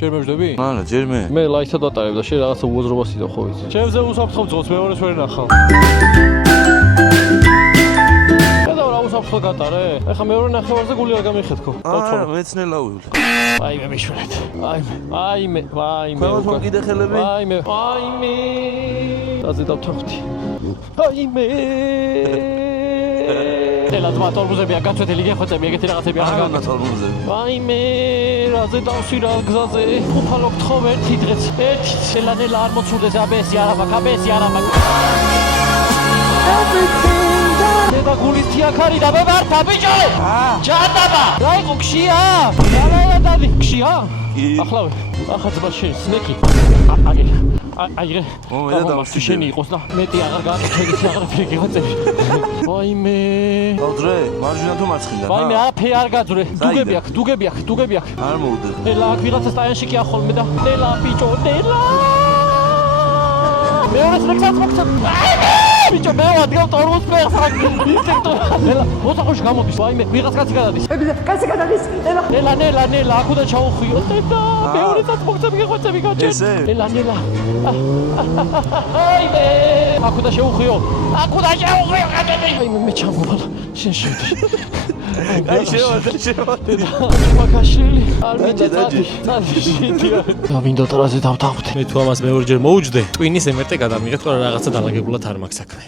ჯერ მევждები? არა, ჯერ მე. მე ლაიცად ვატარებ და შენ რაღაცა უაზრობას იდო ხო იცი. ჩემზე უსაფრთხო ძღოს მეორეს ვერ ნახავ. უსაფრთხო გატარე? ეხა მეორე ნახევარზე გული არ გამიხეთქო. არა, მეცნელა ვივლი. ვაიმე მიშვრეთ. ვაიმე. ყველა კიდე ხელები? ვაიმე. რაზე დავთანხმდი? ვაიმე. ელად მათორმუზები აგაცვეთელი გეხოცები ეგეთი რაღაცები არ არა მათორმუზები. ვაიმე, რაზე დავსვი რა გზაზე? უფალო გთხოვ ერთი დღეც. ერთი ცელანელა არ მოცურდეს აბესი არა მაქვს, აბესი არა მაქვს. მე და გულის თიაქარი და მე ვარ ბიჭო. ჯატაბა. რა იყო ქშია? რა დადი ქშია? ახლავე. ახლა ძმა შენ სნეკი. აიღე. მე და დავსვი შენი იყოს და მეტი აღარ გააკეთე ისი აღარ გიღაწები. ვაიმე. დავძრე, მარჯვენა თუ მარცხნიდან? ვაიმე, არაფერი არ გაძვრე. დუგები აქვს. არ მოვდე. ნელა აქ ვიღაცა სტაიანში კი ახოლმე და ნელა ბიჭო, ნელა. მეორე სნეკსაც მოგცემ. ბიჭო, მე ვადგავ თორმუზს ფეხს. ნელა, მოსაყოში გამოდის. ვაიმე, ვიღაც კაცი გადადის. კაცი გადადის. ნელა, აქუდა ჩაუხვიო. ნელა, მეორესაც მოგცემ გეხვეწები გაჭერ. ნელა. ვაიმე, აქუდა შეუხვიო. ვაიმე, მე ჩამოვალ. შენ შევდი. აი შევადე. მაგაშილი. არ მინდა წადი. და მინდა ტრაზე დავთანხმდე. მე თუ ამას მეორჯერ მოუჯდე, ტვინის ემერტე გადამიღეთ, რომ რაღაცა დალაგებულად არ მაქვს საქმე.